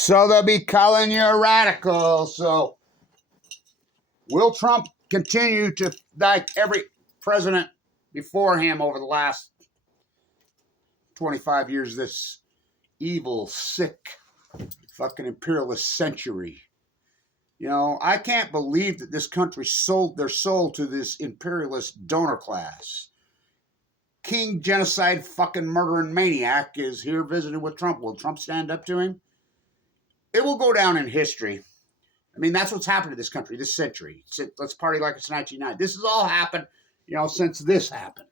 So they'll be calling you a radical. So will Trump continue to, like every president before him over the last 25 years, this evil, sick, fucking imperialist century? You know, I can't believe that this country sold their soul to this imperialist donor class. King genocide fucking murdering maniac is here visiting with Trump. Will Trump stand up to him? It will go down in history. I mean, that's what's happened to this country this century. Let's party like it's 1990. This has all happened, you know, since this happened.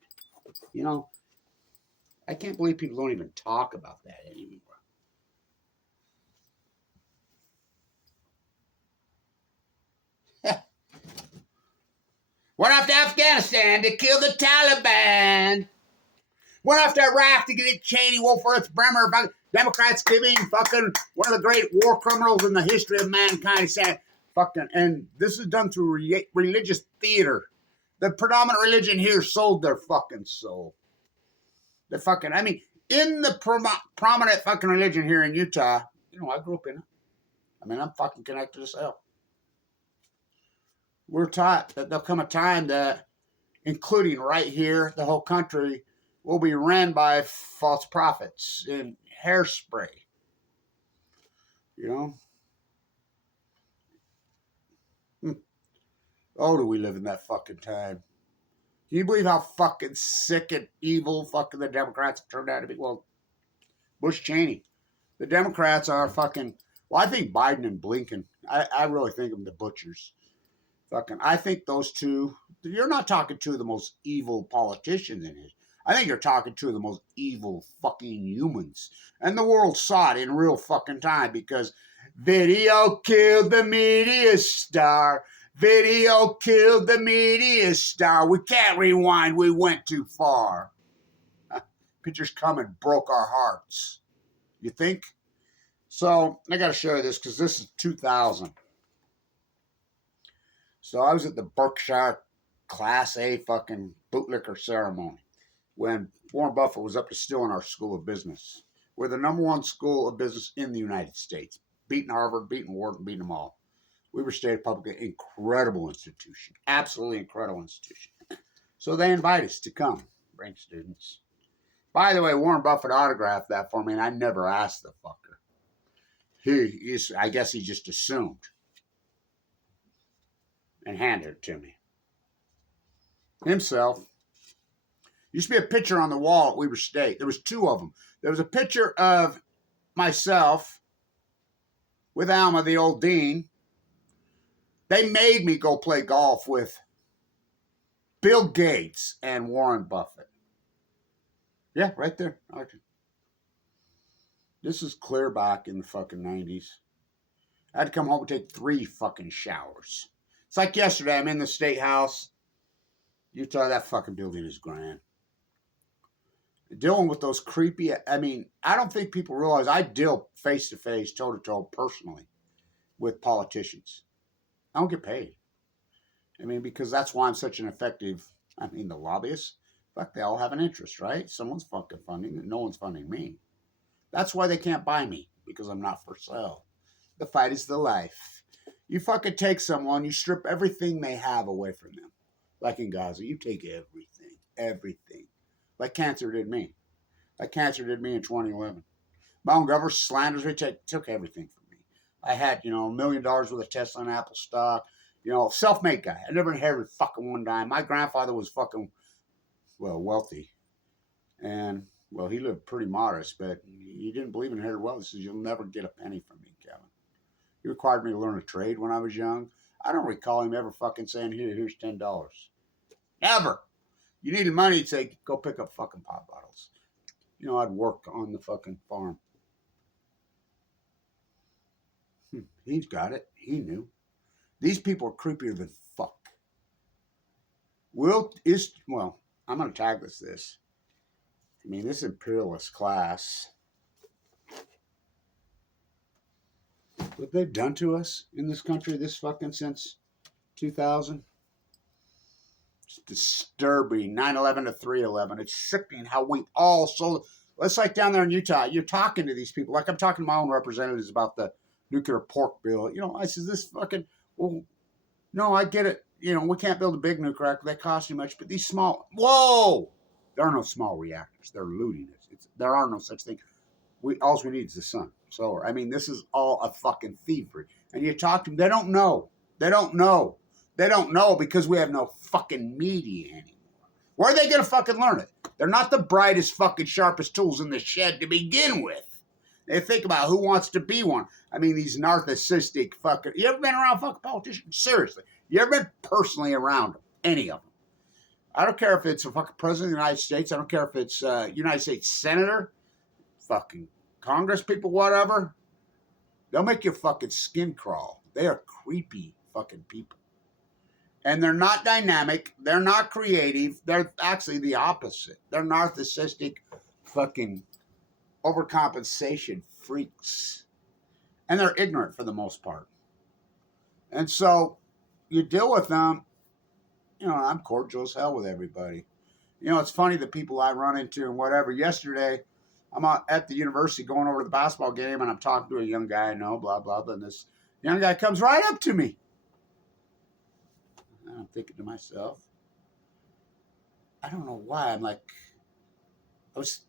You know, I can't believe people don't even talk about that anymore. Went off to Afghanistan to kill the Taliban. Went off to Iraq to get Cheney, Wolfowitz, Bremer, Democrats giving fucking one of the great war criminals in the history of mankind. He said, fucking, and this is done through religious theater. The predominant religion here sold their fucking soul. The fucking, I mean, in the prominent fucking religion here in Utah, you know, I grew up in it. I mean, I'm fucking connected as hell. We're taught that there'll come a time that, including right here, the whole country will be ran by false prophets in hairspray. You know? Oh, do we live in that fucking time? Can you believe how fucking sick and evil fucking the Democrats have turned out to be? Well, Bush Cheney. The Democrats are fucking, well, I think Biden and Blinken, I really think of them the butchers. Fucking, I think those two, you're not talking to the most evil politicians in it. I think you're talking to the most evil fucking humans. And the world saw it in real fucking time because video killed the media star. Video killed the media star. We can't rewind. We went too far. Pictures come and broke our hearts. You think? So I got to show you this because this is 2000. So I was at the Berkshire Class A fucking bootlicker ceremony when Warren Buffett was up to still in our School of Business. We're the #1 school of business in the United States. Beating Harvard, beating Wharton, beating them all. We were stated publicly, incredible institution. Absolutely incredible institution. So they invite us to come, bring students. By the way, Warren Buffett autographed that for me, and I never asked the fucker. I guess he just assumed and handed it to me. Himself. Used to be a picture on the wall at Weber State. There was 2 of them. There was a picture of myself with Alma, the old dean. They made me go play golf with Bill Gates and Warren Buffett. Yeah, right there. This is clear back in the fucking 90s. I had to come home and take 3 fucking showers. It's like yesterday. I'm in the State House. Utah, that fucking building is grand. Dealing with those creepy, I mean, I don't think people realize I deal face-to-face, toe-to-toe, personally with politicians. I don't get paid. I mean, because that's why I'm such an effective, I mean, the lobbyists, fuck, they all have an interest, right? Someone's fucking funding, and no one's funding me. That's why they can't buy me, because I'm not for sale. The fight is the life. You fucking take someone, you strip everything they have away from them. Like in Gaza, you take everything. Like cancer did me. Like cancer did me in 2011. My own government slanders me, took everything from me. I had, $1 million worth of Tesla and Apple stock. Self-made guy. I never inherited fucking one dime. My grandfather was fucking, wealthy. And, he lived pretty modest, but he didn't believe in inherited wealth. He says, you'll never get a penny from me, Kevin. He required me to learn a trade when I was young. I don't recall him ever fucking saying, here's $10. Never. You needed money, he'd say, go pick up fucking pop bottles. I'd work on the fucking farm. He's got it. He knew. These people are creepier than fuck. I'm going to tag this. I mean, this imperialist class. What they've done to us in this country, since 2000. It's disturbing. 9/11 to 3/11. It's sickening how we all sold. Let's like down there in Utah, you're talking to these people. Like I'm talking to my own representatives about the nuclear pork bill. You know, I says this fucking, well, no, I get it. You know, we can't build a big nuclear reactor. They cost too much. But these small, whoa, there are no small reactors. They're looting us. There are no such thing. All we need is the sun, solar. I mean, this is all a fucking thievery. And you talk to them, they don't know. They don't know. They don't know because we have no fucking media anymore. Where are they going to fucking learn it? They're not the brightest fucking sharpest tools in the shed to begin with. They think about who wants to be one. I mean, these narcissistic fucking... You ever been around fucking politicians? Seriously. You ever been personally around them? Any of them? I don't care if it's a fucking president of the United States. I don't care if it's a United States senator, fucking Congress people, whatever. They'll make your fucking skin crawl. They are creepy fucking people. And they're not dynamic. They're not creative. They're actually the opposite. They're narcissistic fucking overcompensation freaks. And they're ignorant for the most part. And so you deal with them. You know, I'm cordial as hell with everybody. You know, it's funny the people I run into and whatever. Yesterday, I'm at the university going over to the basketball game, and I'm talking to a young guy I know, blah, blah, blah. And this young guy comes right up to me. And I'm thinking to myself, I don't know why. I'm like, I was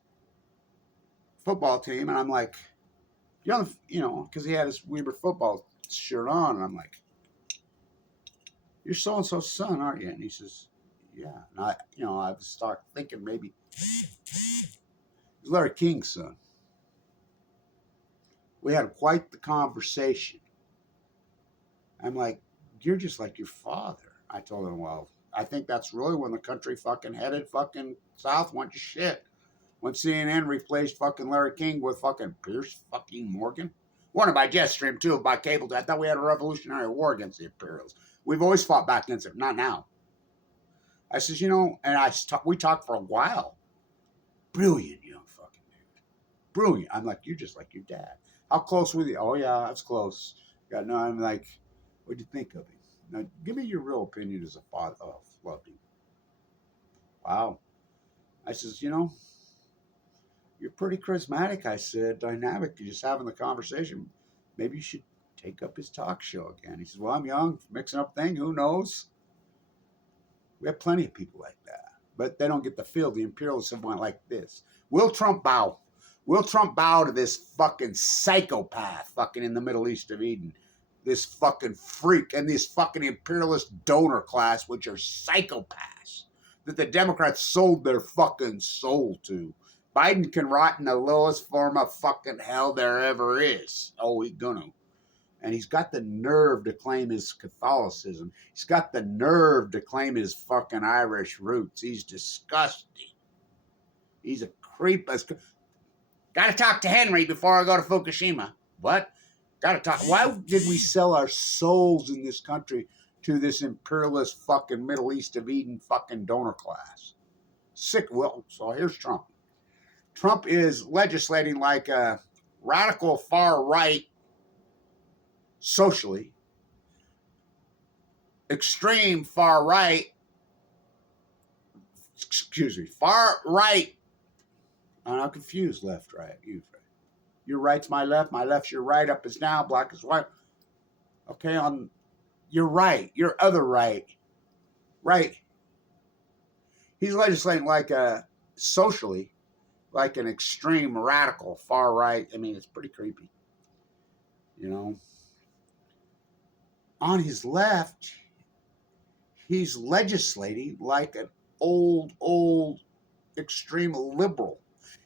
football team, and I'm like, you know, because he had his Weber football shirt on, and I'm like, you're so-and-so's son, aren't you? And he says, yeah. And I was start thinking maybe he's Larry King's son. We had quite the conversation. I'm like, you're just like your father. I told him, well, I think that's really when the country fucking headed fucking south, went to shit. When CNN replaced fucking Larry King with fucking Pierce fucking Morgan. Wanted by jet stream, too, by cable. I thought we had a revolutionary war against the Imperialists. We've always fought back against it. Not now. I says, you know, and we talked for a while. Brilliant young fucking dude. Brilliant. I'm like, you're just like your dad. How close were you? Oh, yeah, that's close. I'm like, what'd you think of him? Now, give me your real opinion as a father. Oh, loved him. Wow. I says, you know, you're pretty charismatic, I said, dynamic. You're just having the conversation. Maybe you should take up his talk show again. He says, well, I'm young, mixing up things, who knows? We have plenty of people like that. But they don't get the feel. The Imperialists have went like this. Will Trump bow? Will Trump bow to this fucking psychopath fucking in the Middle East of Eden? This fucking freak and this fucking imperialist donor class, which are psychopaths that the Democrats sold their fucking soul to. Biden can rot in the lowest form of fucking hell there ever is. Oh, he's gonna. And he's got the nerve to claim his Catholicism. He's got the nerve to claim his fucking Irish roots. He's disgusting. He's a creep. Got to talk to Henry before I go to Fukushima. What? Got to talk. Why did we sell our souls in this country to this imperialist fucking Middle East of Eden fucking donor class? Sick. Well, so here's Trump. Trump is legislating like a radical far right, socially, extreme far right, far right. I'm confused, left, right. Your right's my left's your right, up is down, black is white. Okay, on your right, your other right. He's legislating like a socially, like an extreme radical far right. I mean, it's pretty creepy. You know. On his left, he's legislating like an old extreme liberal.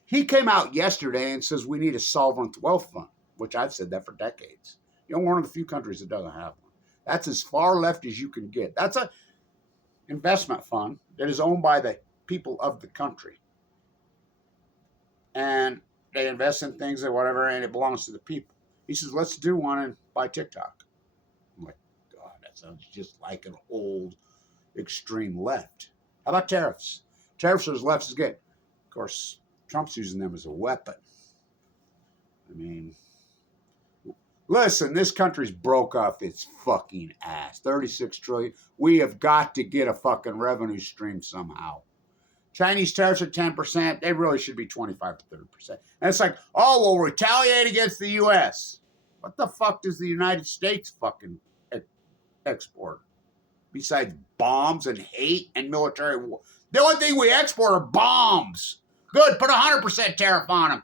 He came out yesterday and says we need a sovereign wealth fund, which I've said that for decades. You know, one of the few countries that doesn't have one. That's as far left as you can get. That's an investment fund that is owned by the people of the country. And they invest in things or whatever, and it belongs to the people. He says, let's do one and buy TikTok. I'm like, God, that sounds just like an old extreme left. How about tariffs? Tariffs are as left as get. Of course, Trump's using them as a weapon. I mean, listen, this country's broke off its fucking ass. 36 trillion. We have got to get a fucking revenue stream somehow. Chinese tariffs are 10%. They really should be 25 to 30%. And it's like, oh, we'll retaliate against the U.S. What the fuck does the United States fucking export? Besides bombs and hate and military war. The only thing we export are bombs. Good, put 100% tariff on them.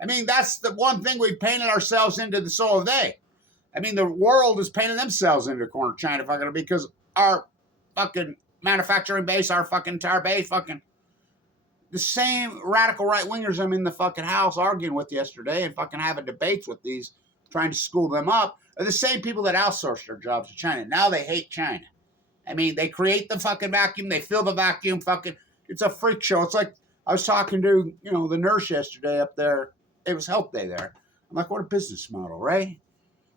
I mean, that's the one thing we've painted ourselves into the soul of they. I mean, the world is painting themselves into the corner of China fucking because our fucking manufacturing base, our fucking entire base, fucking the same radical right wingers I'm in the fucking house arguing with yesterday and fucking having debates with these, trying to school them up, are the same people that outsourced their jobs to China. Now they hate China. I mean, they create the fucking vacuum, they fill the vacuum, fucking, it's a freak show. It's like, I was talking to, the nurse yesterday up there. It was health day there. I'm like, what a business model, right?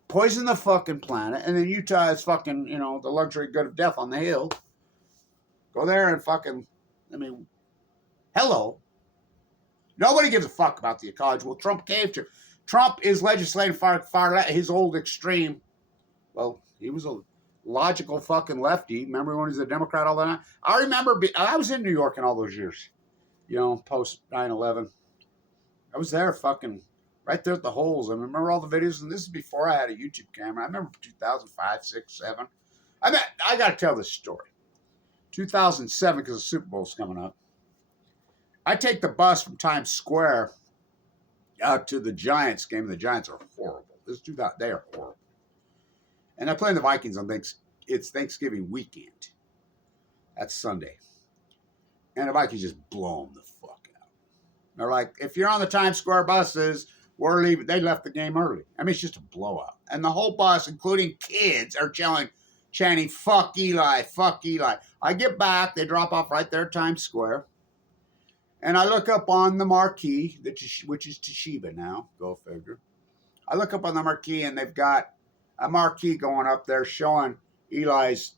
Poison the fucking planet, and then Utah is fucking, the luxury good of death on the hill. Go there and fucking, hello. Nobody gives a fuck about the ecology. Well, Trump caved to. Trump is legislating far his old extreme. Well, he was a logical fucking lefty. Remember when he was a Democrat all that time? I remember, I was in New York in all those years, post 9/11. I was there fucking right there at the holes. I remember all the videos, and this is before I had a YouTube camera. I remember 2005, 6, 7. I got to tell this story. 2007, because the Super Bowl's coming up. I take the bus from Times Square out to the Giants game. The Giants are horrible. They are horrible. And they're playing the Vikings on it's Thanksgiving weekend. That's Sunday. And the Vikings just blow them the fuck out. They're like, if you're on the Times Square buses, we're leaving. They left the game early. I mean, it's just a blowout. And the whole bus, including kids, are chanting, fuck Eli, fuck Eli. I get back. They drop off right there at Times Square. And I look up on the marquee, which is Toshiba now, go figure. I look up on the marquee, and they've got a marquee going up there showing Eli's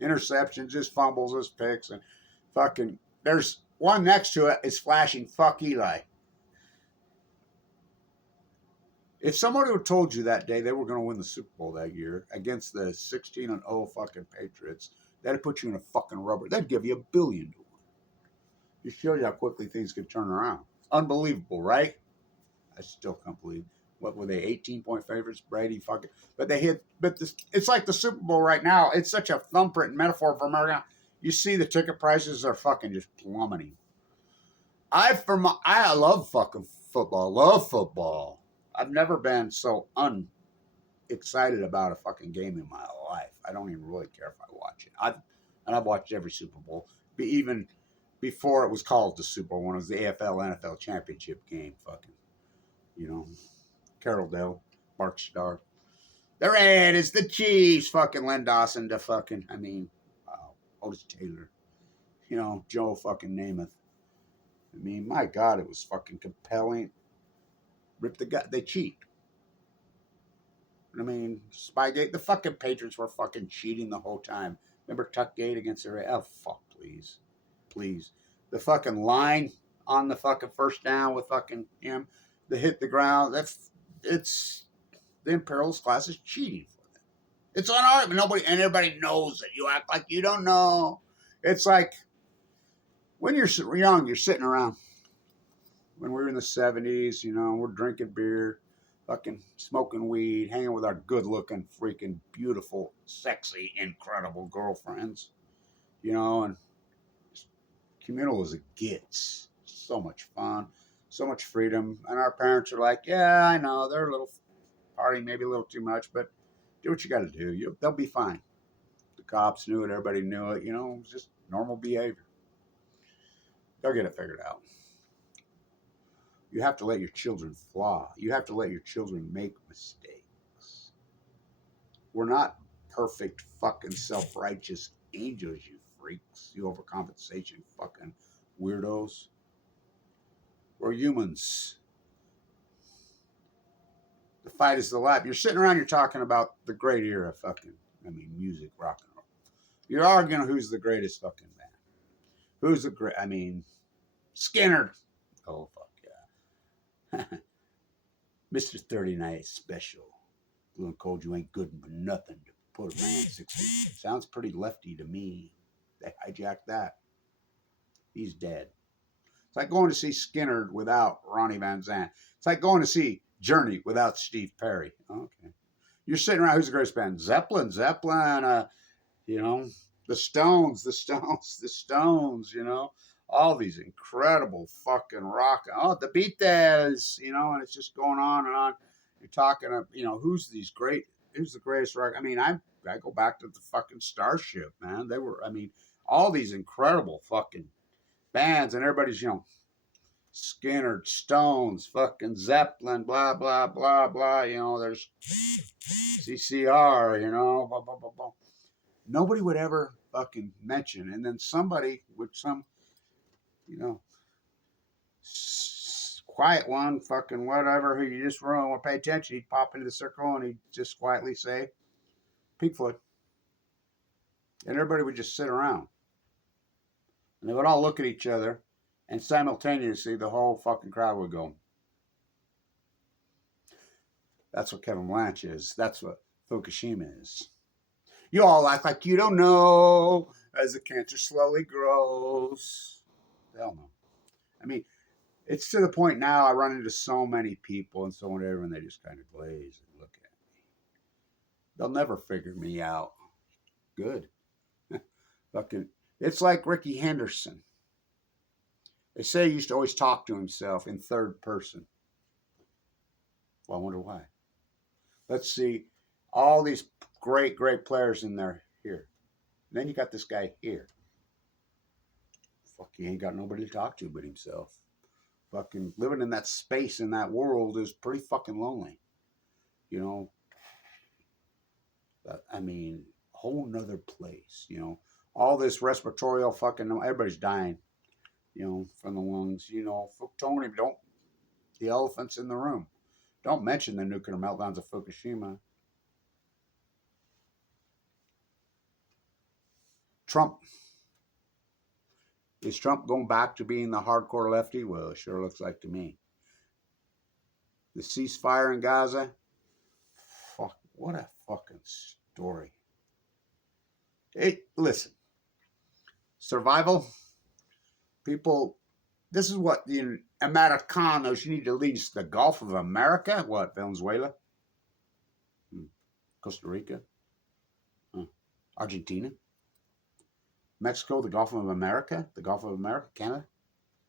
interceptions, his fumbles, his picks, and fucking, there's one next to it is flashing, fuck Eli. If somebody would have told you that day they were going to win the Super Bowl that year against the 16-0 fucking Patriots, that'd put you in a fucking rubber. They'd give you $1 billion to win. It shows you how quickly things can turn around. Unbelievable, right? I still can't believe. What were they, 18-point favorites? Brady fucking. But they hit. But it's like the Super Bowl right now. It's such a thumbprint metaphor for America. You see the ticket prices are fucking just plummeting. I love fucking football. Love football. I've never been so excited about a fucking game in my life. I don't even really care if I watch it. I've watched every Super Bowl. Even before it was called the Super Bowl, when it was the AFL NFL championship game. Fucking, Carroll Dell, Mark Starr. The red is the Chiefs. Fucking Len Dawson to fucking, Otis Taylor. Joe fucking Namath. My God, it was fucking compelling. Rip the guy. They cheat. Spygate. The fucking Patriots were fucking cheating the whole time. Remember Tuckgate against the Oh, fuck, please. Please. The fucking line on the fucking first down with fucking him. They hit the ground. It's the Imperialist class is cheating for them. It's unarguable. Everybody knows it. You act like you don't know. It's like when you're young, you're sitting around. When we were in the 70s, we're drinking beer, fucking smoking weed, hanging with our good-looking, freaking beautiful, sexy, incredible girlfriends, and communal as it gets. So much fun, so much freedom. And our parents are like, yeah, I know, they're a little partying, maybe a little too much, but do what you got to do. They'll be fine. The cops knew it. Everybody knew it. It was just normal behavior. They'll get it figured out. You have to let your children flaw. You have to let your children make mistakes. We're not perfect fucking self-righteous angels, you freaks. You overcompensation fucking weirdos. We're humans. The fight is the life. You're sitting around, you're talking about the great era of fucking, music, rock and roll. You're arguing who's the greatest fucking band. Who's the great, Skinner. Oh, fuck yeah. Mr. 39 Special. Blue and cold, you ain't good for nothing to put a man 6 feet. Sounds pretty lefty to me. They hijacked that. He's dead. It's like going to see Skinner without Ronnie Van Zant. It's like going to see Journey without Steve Perry. Okay. You're sitting around, who's the greatest band? Zeppelin, you know, the Stones, the Stones, you know, all these incredible fucking rock. Oh, the Beatles, you know, and it's just going on and on. You're talking, you know, who's the greatest rock? I mean, I go back to the fucking Starship, man. They were, I mean, all these incredible fucking bands, and everybody's, you know, Skinner, Stones, fucking Zeppelin, blah, blah, blah, blah. You know, there's CCR, you know, blah, blah, blah, blah. Nobody would ever fucking mention. And then somebody with some, you know, quiet one, fucking whatever, who you just don't want to pay attention, he'd pop into the circle and he'd just quietly say, Pink Floyd. And everybody would just sit around. And they would all look at each other, and simultaneously the whole fucking crowd would go. That's what Kevin Blanch is. That's what Fukushima is. You all act like you don't know as the cancer slowly grows. Hell no. I mean, it's to the point now I run into so many people and so whatever, and they just kind of glaze and look at me. They'll never figure me out. Good. Fucking, it's like Ricky Henderson. They say he used to always talk to himself in third person. Well, I wonder why. Let's see, all these great players in there here. And then you got this guy here. Fuck, he ain't got nobody to talk to but himself. Fucking living in that space in that world is pretty fucking lonely. You know, I mean, whole nother place, you know. All this respiratory fucking, everybody's dying, you know, from the lungs, you know. Tony, don't, the elephants in the room. Don't mention the nuclear meltdowns of Fukushima. Trump. Is Trump going back to being the hardcore lefty? Well, it sure looks like to me. The ceasefire in Gaza? Fuck, what a fucking story. Hey, listen. Survival? People, this is what the Americanos, you need to lead the Gulf of America? What, Venezuela? Costa Rica? Argentina? Mexico, the Gulf of America? The Gulf of America? Canada?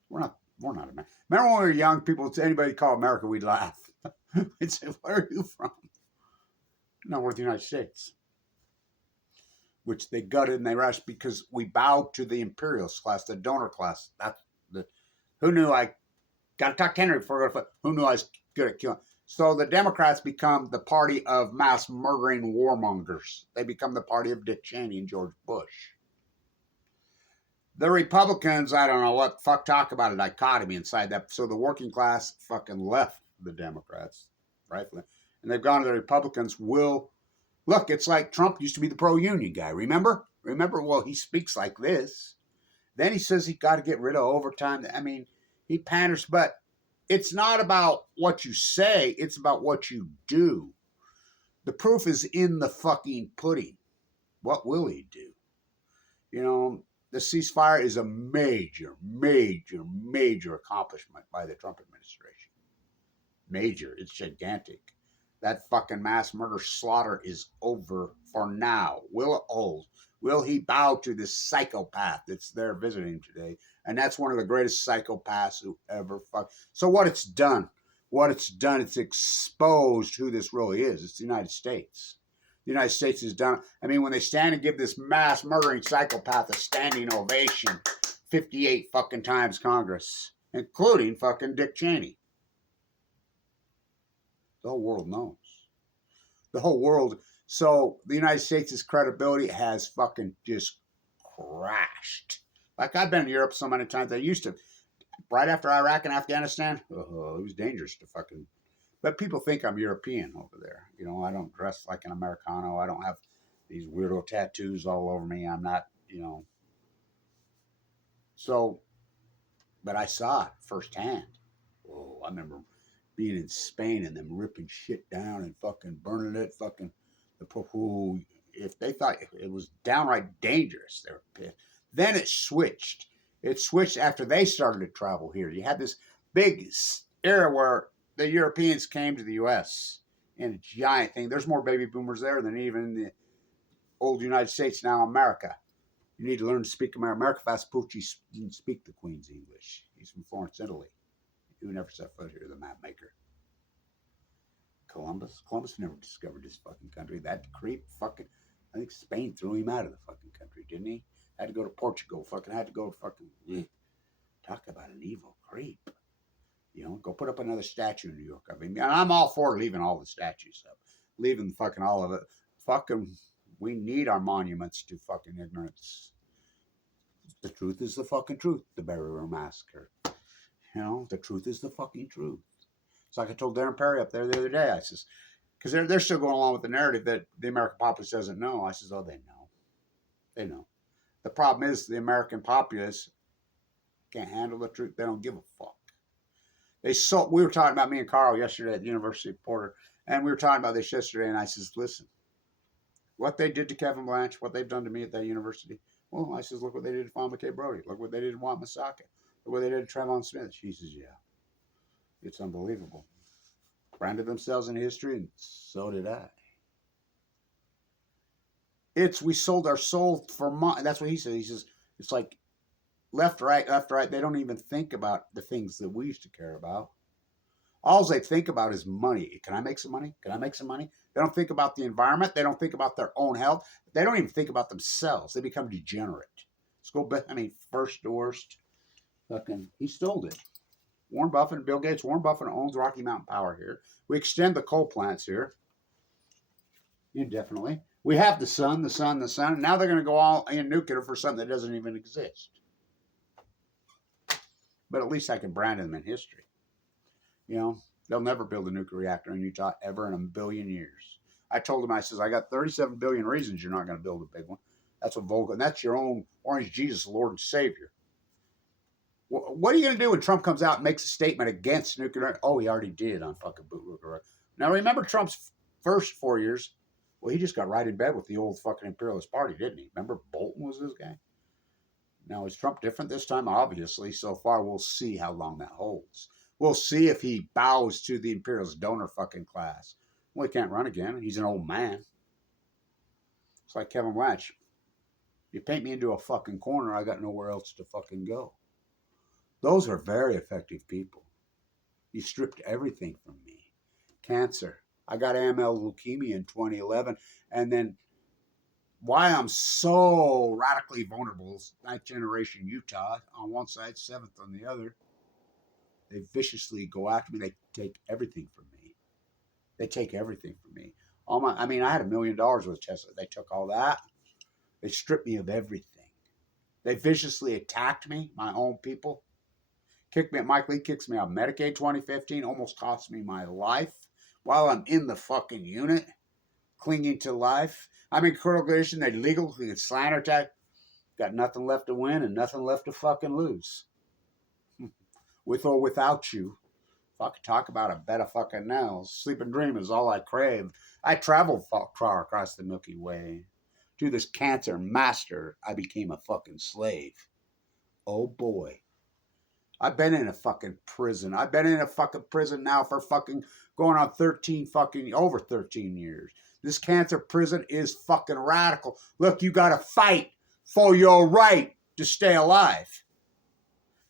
We're not America. Remember when we were young, people, anybody call America, we'd laugh. We'd say, where are you from? No, we're the United States. Which they gutted and they rushed because we bowed to the imperialist class, the donor class. That's the, who knew I got to talk to Henry before I go to, who knew I was good at killing. So the Democrats become the party of mass murdering warmongers. They become the party of Dick Cheney and George Bush. The Republicans, I don't know what, fuck, talk about a dichotomy inside that. So the working class fucking left the Democrats, right? And they've gone to the Republicans. Look, it's like Trump used to be the pro-union guy. Remember? Well, he speaks like this. Then he says he got to get rid of overtime. I mean, he panders, but it's not about what you say. It's about what you do. The proof is in the fucking pudding. What will he do? You know, the ceasefire is a major accomplishment by the Trump administration. Major. It's gigantic. That fucking mass murder slaughter is over for now. Will he bow to this psychopath that's there visiting today? And that's one of the greatest psychopaths who ever fuck. So it's done, it's exposed who this really is. It's the United States. The United States has done. I mean, when they stand and give this mass murdering psychopath a standing ovation 58 fucking times Congress, including fucking Dick Cheney. The whole world knows. The whole world. So the United States' credibility has fucking just crashed. Like, I've been in Europe so many times. I used to, right after Iraq and Afghanistan, it was dangerous to fucking, but people think I'm European over there. You know, I don't dress like an Americano. I don't have these weirdo tattoos all over me. I'm not, you know. So, but I saw it firsthand. Oh, I remember being in Spain and them ripping shit down and fucking burning it, fucking the if they thought it was downright dangerous, they were pissed. Then it switched. It switched after they started to travel here. You had this big era where the Europeans came to the U.S. in a giant thing. There's more baby boomers there than even in the old United States, now America. You need to learn to speak America. Vespucci didn't speak the Queen's English. He's from Florence, Italy. Who never set foot here, the map maker. Columbus never discovered this fucking country. That creep fucking, I think Spain threw him out of the fucking country, didn't he? Had to go to Portugal. Fucking had to go to fucking, talk about an evil creep. You know, go put up another statue in New York. I mean, I'm all for leaving all the statues up. Leaving fucking all of it. Fucking, we need our monuments to fucking ignorance. The truth is the fucking truth. The Barrier Massacre. You know, the truth is the fucking truth. It's like I told Darren Perry up there the other day. I says, because they're still going along with the narrative that the American populace doesn't know. I says, oh, they know. They know. The problem is the American populace can't handle the truth. They don't give a fuck. We were talking about me and Carl yesterday at the University of Porter, and we were talking about this yesterday, and I says, listen, what they did to Kevin Blanch, what they've done to me at that university, well, I says, look what they did to Fawn McKay Brody. Look what they did to Juan Masaka. Look what they did to Trevon Smith. She says, yeah, it's unbelievable. Branded themselves in history, and so did I. We sold our soul for money. That's what he said. He says, it's like left, right. They don't even think about the things that we used to care about. All they think about is money. Can I make some money? Can I make some money? They don't think about the environment. They don't think about their own health. They don't even think about themselves. They become degenerate. Let's go back. I mean, first to worst. Fucking, he stole it. Warren Buffett and Bill Gates. Warren Buffett owns Rocky Mountain Power here. We extend the coal plants here indefinitely. We have the sun. Now they're going to go all in nuclear for something that doesn't even exist. But at least I can brand them in history. You know, they'll never build a nuclear reactor in Utah ever in a billion years. I told them, I says, I got 37 billion reasons you're not going to build a big one. That's what Volga, and that's your own Orange Jesus, Lord and Savior. What are you going to do when Trump comes out and makes a statement against nuclear? Oh, he already did on fucking bootlicker. Now, remember Trump's first 4 years? Well, he just got right in bed with the old fucking Imperialist Party, didn't he? Remember Bolton was this guy? Now, is Trump different this time? Obviously. So far, we'll see how long that holds. We'll see if he bows to the Imperialist donor fucking class. Well, he can't run again. He's an old man. It's like Kevin Blanch. You paint me into a fucking corner, I got nowhere else to fucking go. Those are very effective people. You stripped everything from me. Cancer. I got AML leukemia in 2011. And then why I'm so radically vulnerable is 9th generation Utah on one side, 7th on the other. They viciously go after me. They take everything from me. I had $1 million with Tesla. They took all that. They stripped me of everything. They viciously attacked me, my own people. Mike Lee kicks me out of Medicaid 2015, almost cost me my life while I'm in the fucking unit, clinging to life. I'm in critical condition, they legally slander attack. Got nothing left to win and nothing left to fucking lose. With or without you. Fucking talk about a better fucking now. Sleep and dream is all I crave. I traveled far across the Milky Way. To this cancer master, I became a fucking slave. Oh boy. I've been in a fucking prison. I've been in a fucking prison now for fucking going on over 13 years. This cancer prison is fucking radical. Look, you gotta fight for your right to stay alive.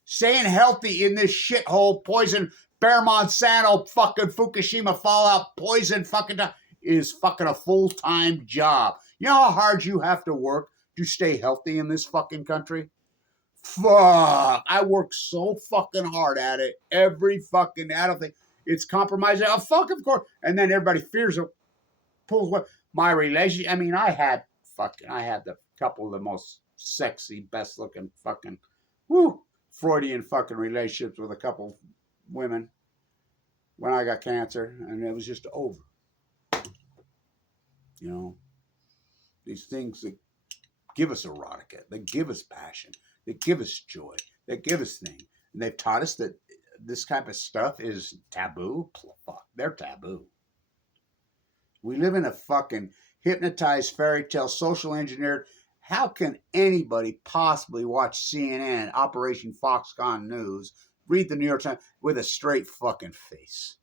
Staying healthy in this shithole, poison, Bear Monsanto, fucking Fukushima fallout, poison fucking is fucking a full-time job. You know how hard you have to work to stay healthy in this fucking country? Fuck. I work so fucking hard at it. I don't think it's compromising. Oh, fuck, of course. And then everybody fears it. Pulls what? My relationship. I mean, I had the couple of the most sexy, best looking fucking, Freudian fucking relationships with a couple women when I got cancer, and it was just over. You know, these things that give us erotica, they give us passion, they give us joy, they give us things. And they've taught us that this type of stuff is taboo. Fuck, they're taboo. We live in a fucking hypnotized fairy tale, social engineered, How can anybody possibly watch CNN, Operation Foxconn News, read the New York Times with a straight fucking face?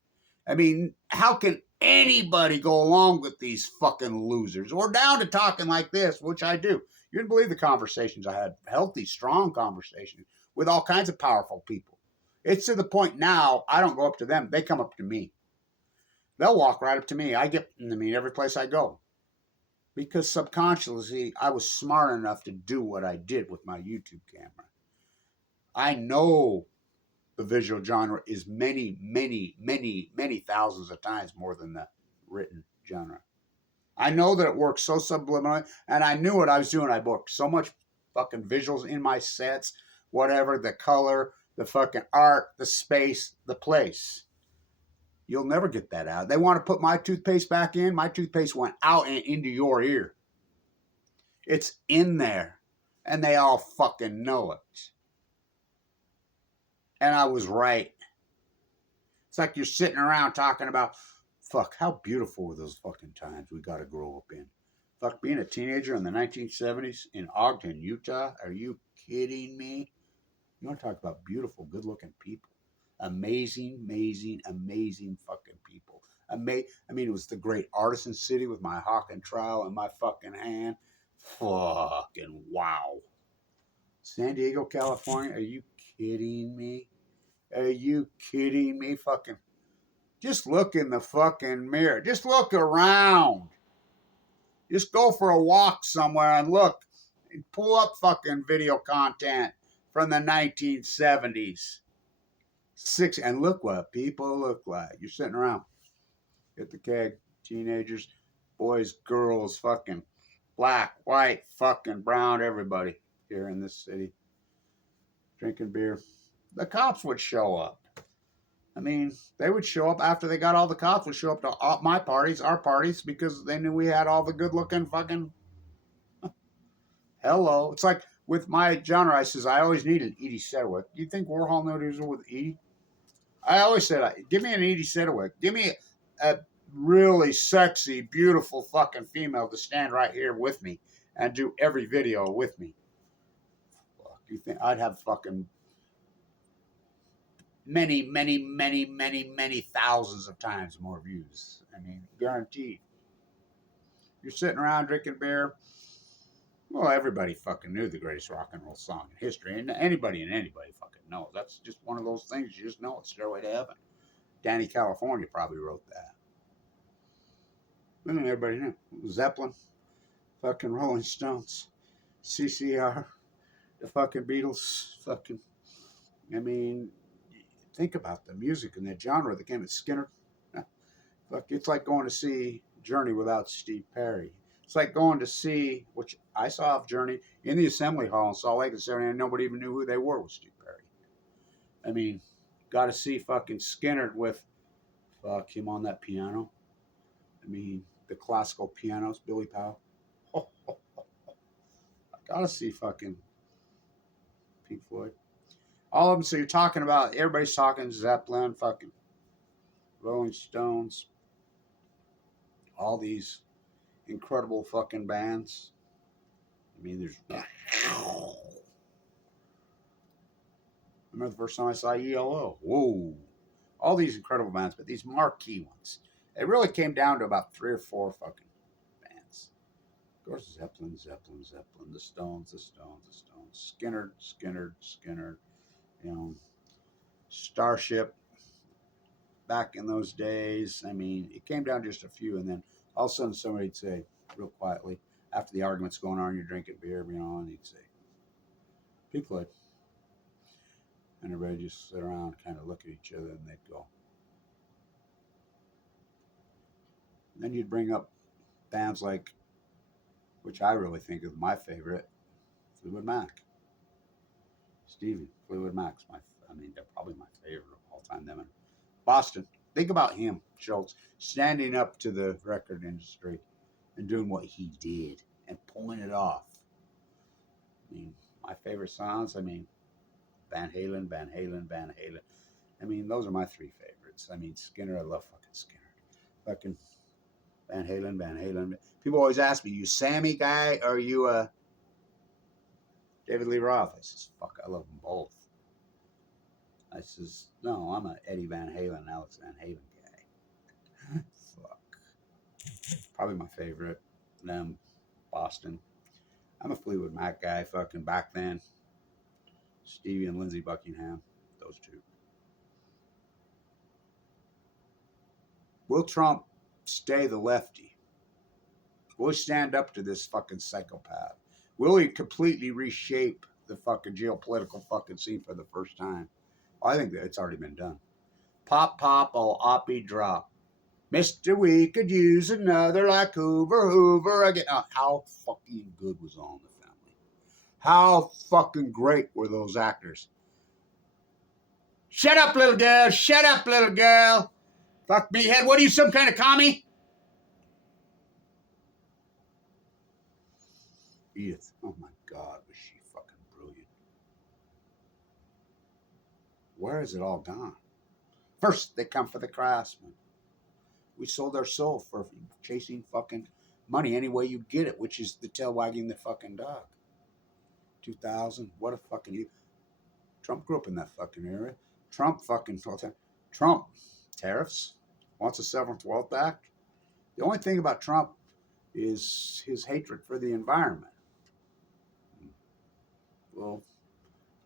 I mean, how can anybody go along with these fucking losers? Or down to talking like this, which I do. You wouldn't believe the conversations I had, healthy, strong conversations with all kinds of powerful people. It's to the point now, I don't go up to them. They come up to me. They'll walk right up to me. I get them to me every place I go. Because subconsciously, I was smart enough to do what I did with my YouTube camera. I know the visual genre is many, many, many, many thousands of times more than the written genre. I know that it works so subliminally, and I knew what I was doing. I booked so much fucking visuals in my sets, whatever, the color, the fucking art, the space, the place. You'll never get that out. They want to put my toothpaste back in. My toothpaste went out and into your ear. It's in there, and they all fucking know it. And I was right. It's like you're sitting around talking about, fuck, how beautiful were those fucking times we got to grow up in. Fuck, being a teenager in the 1970s in Ogden, Utah. Are you kidding me? You want to talk about beautiful, good-looking people. Amazing, amazing, amazing fucking people. I mean, it was the great artisan city with my hawk and trowel in my fucking hand. Fucking wow. San Diego, California. Are you kidding me? Are you kidding me? Fucking. Just look in the fucking mirror. Just look around. Just go for a walk somewhere and look. Pull up fucking video content from the 1970s. And look what people look like. You're sitting around at the keg. Teenagers, boys, girls, fucking black, white, fucking brown, everybody here in this city. Drinking beer. The cops would show up. I mean, they would show up after they got all the cops would show up to all my parties, our parties, because they knew we had all the good looking fucking hello. It's like with my genre, I says I always needed Edie Sedgwick. Do you think Warhol knew what he was with Edie? I always said, give me an Edie Sedgwick. Give me a really sexy, beautiful fucking female to stand right here with me and do every video with me. Fuck, you think I'd have fucking many, many, many, many, many thousands of times more views. I mean, guaranteed. You're sitting around drinking beer. Well, everybody fucking knew the greatest rock and roll song in history. And anybody fucking knows. That's just one of those things you just know. It's Stairway to Heaven. Danny California probably wrote that. Everybody knew. Zeppelin, fucking Rolling Stones, CCR, the fucking Beatles, fucking, I mean, think about the music and the genre that came at Skinner. Look, it's like going to see Journey without Steve Perry. It's like going to see, which I saw of Journey in the Assembly Hall in Salt Lake City, and nobody even knew who they were with Steve Perry. I mean, got to see fucking Skinner with him on that piano. I mean, the classical pianos, Billy Powell. I got to see fucking Pink Floyd. All of them. So you're talking about, everybody's talking Zeppelin, fucking Rolling Stones, all these incredible fucking bands. I mean, there's. Remember the first time I saw ELO? Whoa. All these incredible bands, but these marquee ones. It really came down to about 3 or 4 fucking bands. Of course, Zeppelin, the Stones, Skinner. You know, Starship. Back in those days, I mean, it came down to just a few, and then all of a sudden somebody'd say, real quietly, after the argument's going on, you're drinking beer, and he'd say, Pink Floyd. And everybody just sit around, kind of look at each other, and they'd go. And then you'd bring up bands like, which I really think is my favorite, Fleetwood Mac. Stevie, Fleetwood Mac's they're probably my favorite of all time. Them in Boston. Think about him, Schultz, standing up to the record industry and doing what he did and pulling it off. I mean, my favorite songs, Van Halen. I mean, those are my 3 favorites. I mean, Skinner, I love fucking Skinner. Fucking Van Halen. People always ask me, you Sammy guy or you a David Lee Roth. I says, fuck, I love them both. I says, no, I'm a Eddie Van Halen, Alex Van Halen guy. Fuck. Probably my favorite. Them, Boston. I'm a Fleetwood Mac guy, fucking back then. Stevie and Lindsey Buckingham, those two. Will Trump stay the lefty? Will he stand up to this fucking psychopath? Will he completely reshape the fucking geopolitical fucking scene for the first time? I think that it's already been done. Pop, pop, oh, oppie drop. Mister, we could use another like Hoover, Hoover again. How fucking good was All in the Family? How fucking great were those actors? Shut up, little girl. Shut up, little girl. Fuck me head. What are you, some kind of commie? Edith. Oh my God, was she fucking brilliant. Where is it all gone? First, they come for the craftsman. We sold our soul for chasing fucking money any way you get it, which is the tail wagging the fucking dog. 2000, what a fucking... Trump grew up in that fucking era. Trump fucking... Trump, tariffs, wants a seventh wealth act. The only thing about Trump is his hatred for the environment. Well,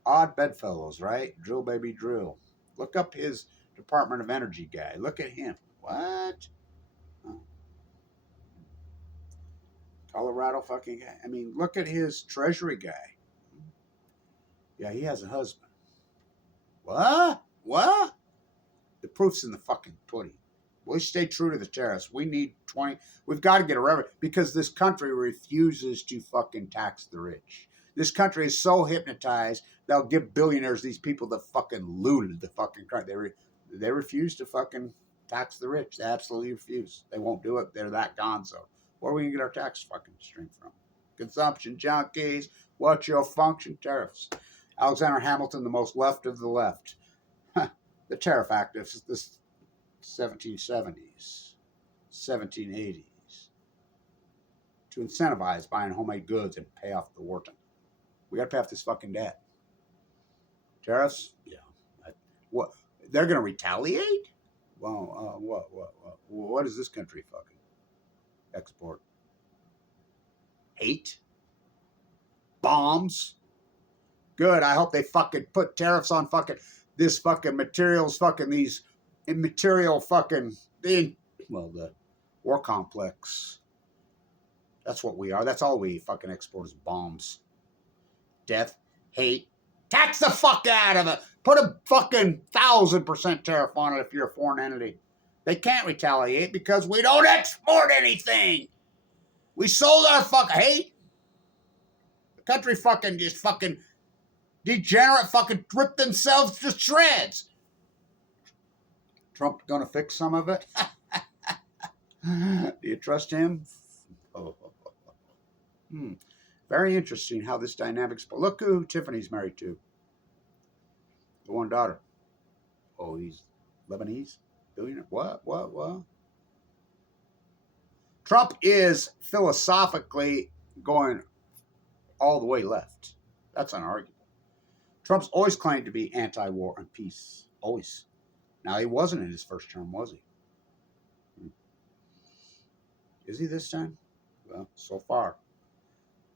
odd bedfellows, right? Drill baby drill. Look up his Department of Energy guy. Look at him. What? Oh. Colorado fucking guy. I mean, look at his Treasury guy. Yeah, he has a husband. What? What? The proof's in the fucking pudding. We stay true to the tariffs. We need 20. We've got to get a revenue because this country refuses to fucking tax the rich. This country is so hypnotized, they'll give billionaires these people that fucking looted the fucking country. They refuse to fucking tax the rich. They absolutely refuse. They won't do it. They're that gonzo. Where are we going to get our tax fucking stream from? Consumption junkies. What's your function? Tariffs. Alexander Hamilton, the most left of the left. The Tariff Act of the 1770s, 1780s, to incentivize buying homemade goods and pay off the wartime. We got to pay off this fucking debt. Tariffs? Yeah. What? They're going to retaliate? Well, what does this country fucking export? Hate? Bombs? Good. I hope they fucking put tariffs on fucking this fucking materials, fucking these immaterial fucking thing. Well, the war complex. That's what we are. That's all we fucking export is bombs. Death, hate. Tax the fuck out of it. Put a fucking 1,000% tariff on it if you're a foreign entity. They can't retaliate because we don't export anything. We sold our fucking hate. The country fucking just fucking degenerate fucking rip themselves to shreds. Trump gonna fix some of it? Do you trust him? Very interesting how this dynamics. Look who Tiffany's married to. The one daughter. Oh, he's Lebanese? Billionaire? What? Trump is philosophically going all the way left. That's unarguable. Trump's always claimed to be anti-war and peace. Always. Now, he wasn't in his first term, was he? Is he this time? Well, so far.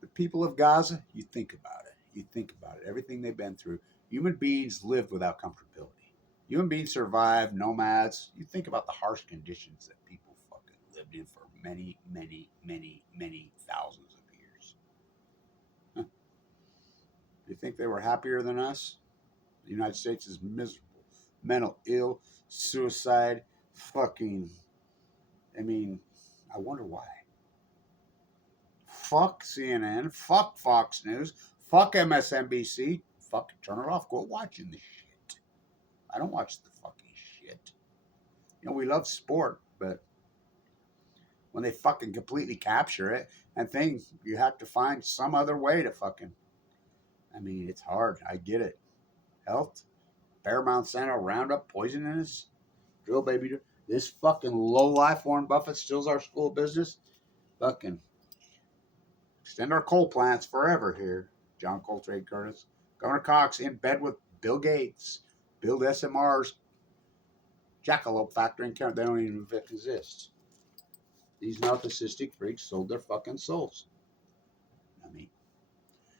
The people of Gaza, you think about it. You think about it. Everything they've been through. Human beings lived without comfortability. Human beings survived, nomads. You think about the harsh conditions that people fucking lived in for many, many, many, many thousands of years. Huh. Do you think they were happier than us? The United States is miserable. Mental ill, suicide, fucking, I mean, I wonder why. Fuck CNN, fuck Fox News, fuck MSNBC, fucking turn it off, quit watching the shit. I don't watch the fucking shit. You know, we love sport, but when they fucking completely capture it and things, you have to find some other way to fucking, I mean, it's hard, I get it. Health, Paramount Center, Roundup, poisonous, drill baby, this fucking lowlife Warren Buffett steals our school business, fucking extend our coal plants forever here. John Coltrane Curtis. Governor Cox in bed with Bill Gates. Build SMRs. Jackalope factory in Canada. They don't even exist. These narcissistic freaks sold their fucking souls.